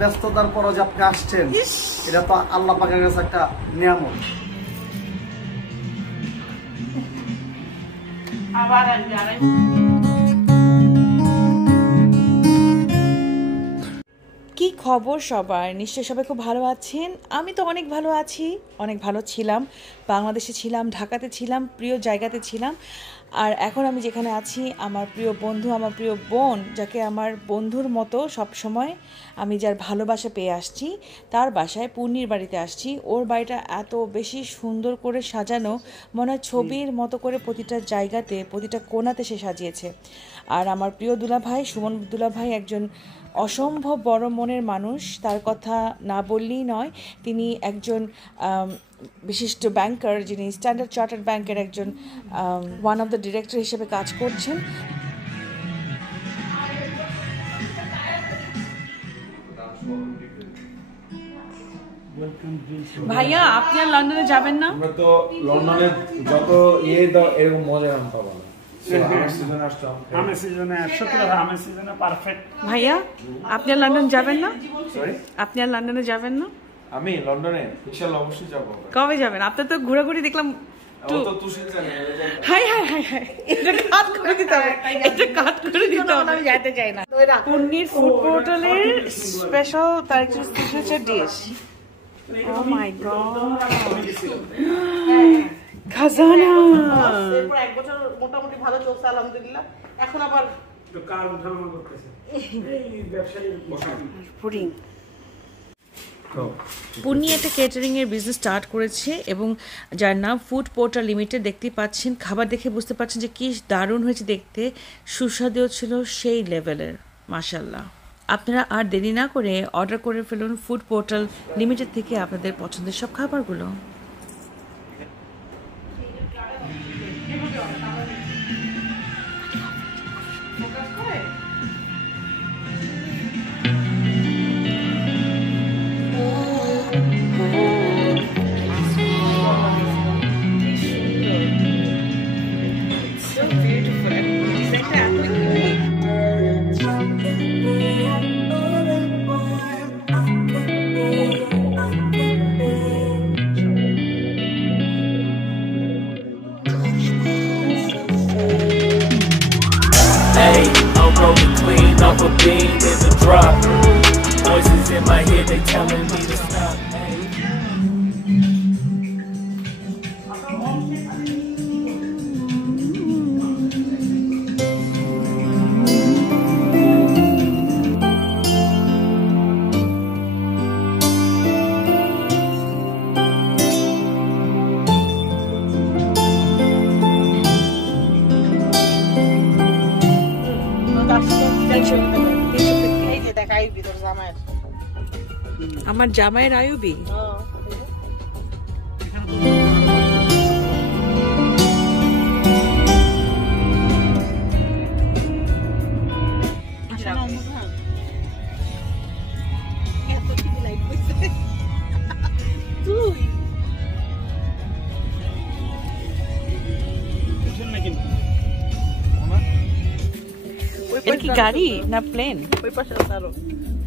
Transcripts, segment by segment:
ব্যস্ততার পরও যে আপনি আসছেন, এটা তো আল্লাহ পাকের কাছে একটা নিয়ামত। কি খবর সবার? নিশ্চয়ই সবাই খুব ভালো আছেন। আমি তো অনেক ভালো আছি, অনেক ভালো ছিলাম। বাংলাদেশে ছিলাম, ঢাকাতে ছিলাম, প্রিয় জায়গাতে ছিলাম। আর এখন আমি যেখানে আছি, আমার প্রিয় বন্ধু, আমার প্রিয় বোন, যাকে আমার বন্ধুর মতো সব সময় আমি যার ভালোবাসা পেয়ে আসছি, তার বাসায় পূর্ণির বাড়িতে আসছি। ওর বাড়িটা এত বেশি সুন্দর করে সাজানো, মনে হয় ছবির মতো করে প্রতিটা জায়গাতে, প্রতিটা কোণাতে সে সাজিয়েছে। আর আমার প্রিয় দুলাভাই, সুমন দুলাভাই, একজন অসম্ভব বড় মনের মানুষ। তার কথা না বললেই নয়। তিনি একজন বিশিষ্ট ব্যাংকার, যিনি স্ট্যান্ডার্ড চার্টার্ড ব্যাংকের একজন ওয়ান অফ দ্য ডিরেক্টর হিসেবে কাজ করছেন। ভাইয়া, আপনি আর লন্ডনে যাবেন না? আমরা তো লন্ডনে যত এরকম মজা পাবো না। ভাইয়া, আপনি আর লন্ডন যাবেন না? আপনি আর লন্ডনে যাবেন না? আমি লন্ডনে ইনশাআল্লাহ অবশ্যই যাব। কবে যাবেন? আপনার তো ঘোরাঘুরি দেখলাম। পূর্ণির ফুড পোর্টালের স্পেশাল, তার একটু সিগনেচার ডিশ। ও মাই গড, খাজানা। এরপর এক বছর মোটামুটি ভালো চলছে আলহামদুলিল্লাহ। এখন আবার কার উঠানামা করতেছে এই ব্যবসায়ী পুডিং। পূর্ণি একটা কেটারিংয়ের বিজনেস স্টার্ট করেছে এবং যার নাম ফুড পোর্টাল লিমিটেড। দেখতেই পাচ্ছেন, খাবার দেখে বুঝতে পারছেন যে কি দারুণ হয়েছে দেখতে, সুস্বাদুও ছিল সেই লেভেলের, মাশাআল্লাহ। আপনারা আর দেরি না করে অর্ডার করে ফেলুন ফুড পোর্টাল লিমিটেড থেকে আপনাদের পছন্দের সব খাবারগুলো। Off a beam in the drop. Voices in my head, they telling me to stop. আমার জামাইয়ের আয়ুবি। এটা কি গাড়ি না প্লেন? ওই পাশে আরো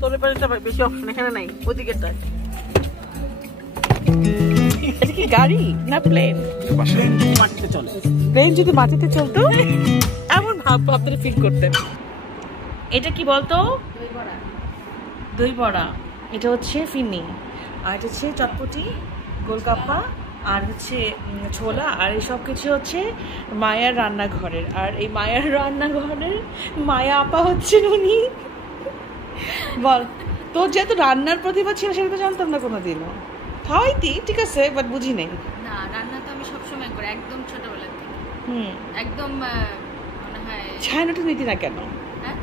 তোর পাশে বেশি অপশন এখানে নাই, ওদিকেরটা। এটা কি গাড়ি না প্লেন? মাটিতে চলে। প্লেন যদি মাটিতে চলতো এমন আপনারা ফিল করতেন। এটা কি বলতো? দই বড়া। এটা হচ্ছে ফিন্নি, আর এটা হচ্ছে চটপটি, গোলগাপ্পা, আর হচ্ছে ছোলা। আর এই সব কিছু হচ্ছে মায়ার রান্নাঘরের। আর এই মায়ার রান্নাঘরের মায়া আপা হচ্ছেন উনি। বল, তোর যেহেতু রান্নার প্রতিভা ছিল সেটা তো জানতাম না কোনোদিনও। খাওয়াইতি ঠিক আছে, বাট বুঝি নাই। না, রান্না তো আমি সবসময় করি, একদম ছোটবেলা থেকে। একদম মনে হয় ছায়ানটের নীতি না কেন? হ্যাঁ,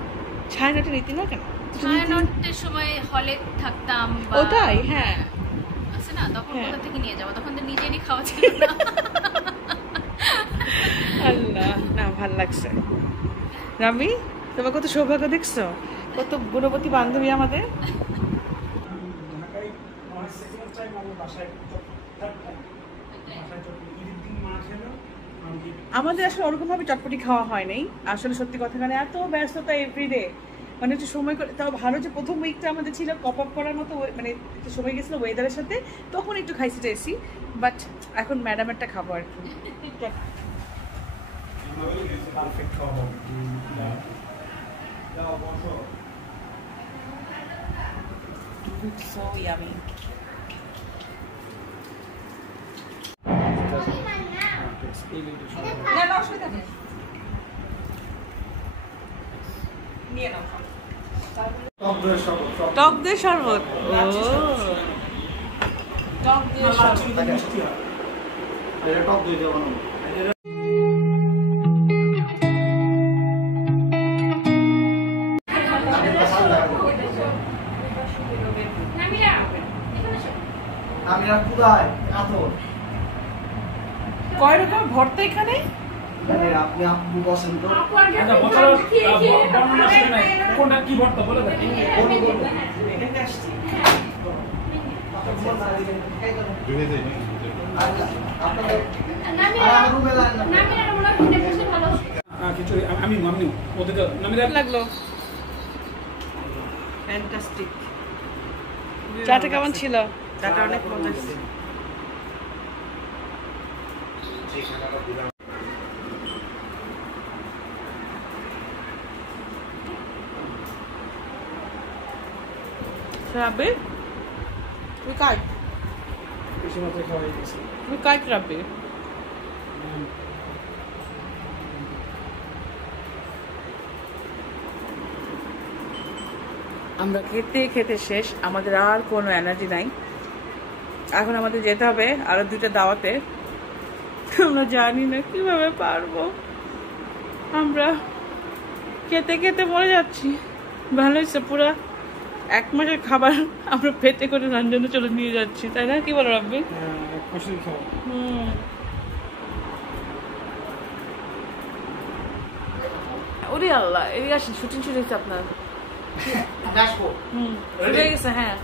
ছায়ানটের নীতি না কেন? ছায়ানটের সময় হলে থাকতাম। ওটাই, হ্যাঁ আছে না, তখন কোথা থেকে নিয়ে যাবো, তখন তো নিজেরই খাওয়া ছিল না। আল্লাহ, না ভাল লাগছে। রামি, তোমার কত সৌভাগ্য দেখছো, কত গুণবতী বান্ধবী আমাদের। আমাদের আসলে ওরকম ভাবে চটপটি খাওয়া হয় নাই আসলে, সত্যি কথা। কারণ এত ব্যস্ততা এভরিডে, মানে একটু সময় করে, তাও ভালো যে প্রথম উইকটা আমাদের ছিল কপ আপ করার মতো, মানে একটু সময় গেছিলো ওয়েদারের সাথে, তখন একটু খাইছি টাইছি, বাট এখন ম্যাডামেরটা খাবো আর কি। So yummy. না না অসুবিধা নেই, নিয়ে নাও। টক দইয়ের শরবত। টক দই শরবত, টক দই শরবত। এটা টক দই দিয়ে বানানো। আমি আর কোথায় কাতর কয় রকম ভর্তা এখানে? মানে আপনি আপু বসেন তো। কোনটা কি ভর্তা বলে দেন? কিছু আমি ওদের লাগলো ফ্যান্টাস্টিক। চাটা কেমন ছিল? চাটা অনেক মজা ছিল। Rabbi? Wie kijk? Wie kijkt Rabbi? আমরা খেতে খেতে শেষ, আমাদের আর কোনো এনার্জি নাই। এখন আমাদের যেতে হবে আরো 2টা দাওয়াতে। আমরা জানি না কিভাবে পারবো, আমরা খেতে খেতে মরে যাচ্ছি। ভালো হয়েছে, পুরো 1 মাসের খাবার আমরা পেটে করে রঞ্জনে চলে নিয়ে যাচ্ছি, তাই না? কি বলো রাব্বি? ওরে আল্লাহ, এদিকে আসেন, শুটিং শুরু হয়েছে আপনার। শুরু হয়ে গেছে, হ্যাঁ।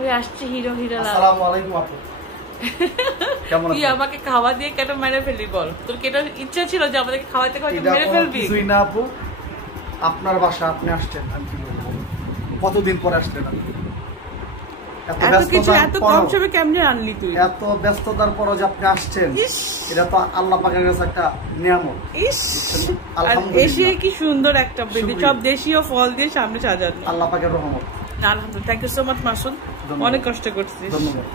ওই আসছে হিরো হিরো। আসসালামু আলাইকুম আপু। কেমন আছেন? তুই আমাকে খাওয়া দিয়ে কেন মেরে ফেলবি বল? তোর কি এটা ইচ্ছা ছিল যে আমাদেরকে খাওয়াতে খাওয়াতে মেরে ফেলবি? কিছুই না আপু, আপনার বাসা আপনি আসছেন, আমি কি বলবো, কতদিন পরে আসলেন আপনি? এত কিছু এত কম সময়ে কেমনে আনলি তুই? এত ব্যস্ততার পরও যে আপনি আসছেন, এটা তো আল্লাহ পাকের কাছে একটা নিয়ামত। ইস, আর এসে কি সুন্দর একটা বেদি, সব দেশীয় ফল দিয়ে সামনে সাজানো, আল্লাহ পাকের রহমত। আলহামদুলিল্লাহ। Thank you so much Masud, অনেক কষ্ট করছিস। ধন্যবাদ।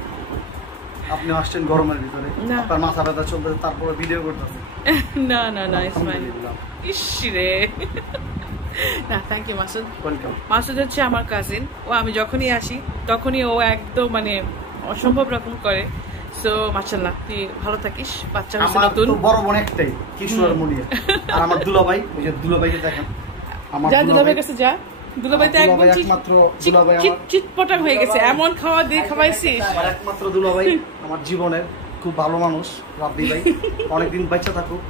আপনি আসছেন গরমের ভিতরে, আপনার মাথা ব্যথা চলতেছে, তারপরে ভিডিও করতেছেন। না না না, ইসমাইল ইস রে। না, thank you Masud. Welcome. Masud হচ্ছে আমার কাজিন, ও আমি যখনই আসি তখনই ও একদম মানে অসম্ভব রকম করে। সো মাশাআল্লাহ, তুই ভালো থাকিস। বাচ্চা হয়েছে নতুন। আমার তো বড় বোন একটাই, কিশোর মুনিয়া। আর আমার দুলাভাই, ওই যে দুলাভাইকে দেখেন, আমার যা দুলাভাই কাছে যা। দুলাভাই তো একদম একমাত্র দুলাভাই, আমার চিটপটাং হয়ে গেছে, এমন খাওয়া দিয়ে খাওয়াইছিস। আমার একমাত্র দুলাভাই, আমার জীবনের খুব ভালো মানুষ। রাব্বি ভাই অনেকদিন বেঁচে থাকুক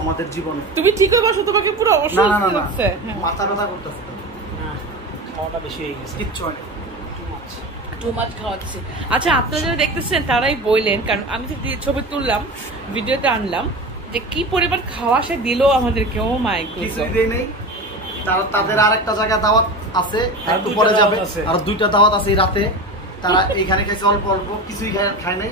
আমাদের জীবনে। তুমি ঠিক হয়ে বসো, তোমাকে পুরো না অসুস্থ না না, লাগছে। মাথা ব্যথা করতেছে, খাওয়াটা বেশি হয়ে গেছে। কিচ্ছু হয় না। টু মাছ খাওয়াচ্ছে। আচ্ছা, আপনারা যারা দেখতেছেন তারাই বললেন, কারণ আমি তো ছবি তুললাম, ভিডিওতে আনলাম, যে কি পরিমাণ খাওয়া সে দিল আমাদেরকে। ও মাই গড, কিছুই দেই নেই। তাদের আরেকটা জায়গায় দাওয়াত আছে, একটু পরে যাবে, আর 2টা দাওয়াত আছে এই রাতে। তারা এইখানে খাইছে অল্প অল্প, কিছুই খায় নাই,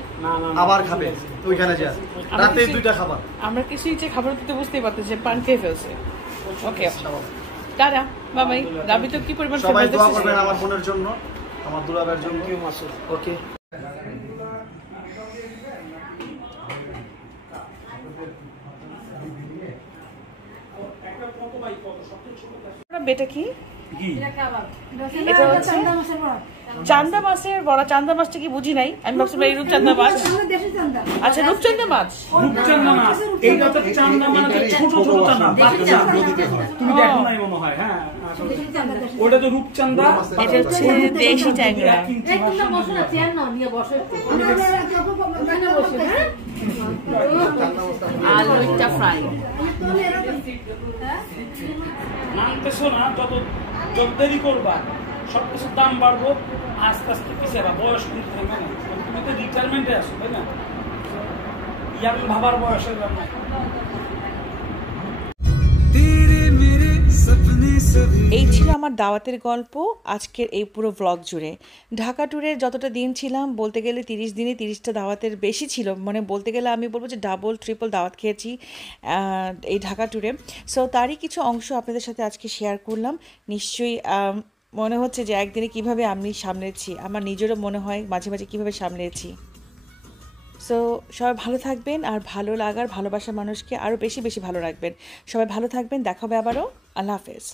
আবার খাবে ওইখানে যায় রাতে 2টা খাবার। আমরা কিছুই যে খাবার দিতে বুঝতেই পারতেছি, পান খেয়ে ফেলছে। ওকে টাটা, বাই বাই। রাবি তো কি পরিমাণ সবাই দোয়া করবেন আমার বোনের জন্য, আমার দুলাভাইয়ের জন্য। ওকে। বেটা কি এটা হচ্ছে চান্দা মাছের বড়া। চান্দা মাছটা কি বুঝি নাই, আমি ভাবছিলাম এই রূপচান্দা মাছ। আচ্ছা, রূপচান্দা মাছ। রূপচান্দা মাছ, এইটা তো চান্দা মানে ছোট ছোট চান্দা, বাচ্চা তুমি দেখো নাই মনে হয়। হ্যাঁ, ওটা তো রূপচান্দা, এটা হচ্ছে দেশি ট্যাংরা। আলুটা ফ্রাই। নামতেছো না, যত দেরি করবা সবকিছুর দাম বাড়বো, আস্তে আস্তে পিছিয়ে বয়স কিন্তু থাকবে না। তুমি তো রিটায়ারমেন্টে আসো, তাই না? ইয়াং ভাবার বয়সের ব্যাপার। এই ছিল আমার দাওয়াতের গল্প আজকের এই পুরো ব্লগ জুড়ে। ঢাকা ট্যুরের যতটা দিন ছিলাম বলতে গেলে 30 দিনে 30টা দাওয়াতের বেশি ছিল, মানে বলতে গেলে আমি বলবো যে ডাবল ট্রিপল দাওয়াত খেয়েছি এই ঢাকা ট্যুরে। সো তারই কিছু অংশ আপনাদের সাথে আজকে শেয়ার করলাম। নিশ্চয়ই মনে হচ্ছে যে একদিনে কিভাবে আমি সামলেছি, আমার নিজেরও মনে হয় মাঝে মাঝে কীভাবে সামলেছি। সো সবাই ভালো থাকবেন, আর ভালো লাগার ভালোবাসার মানুষকে আরও বেশি বেশি ভালো রাখবেন। সবাই ভালো থাকবেন, দেখা হবে আবারও। আল্লাহ হাফেজ।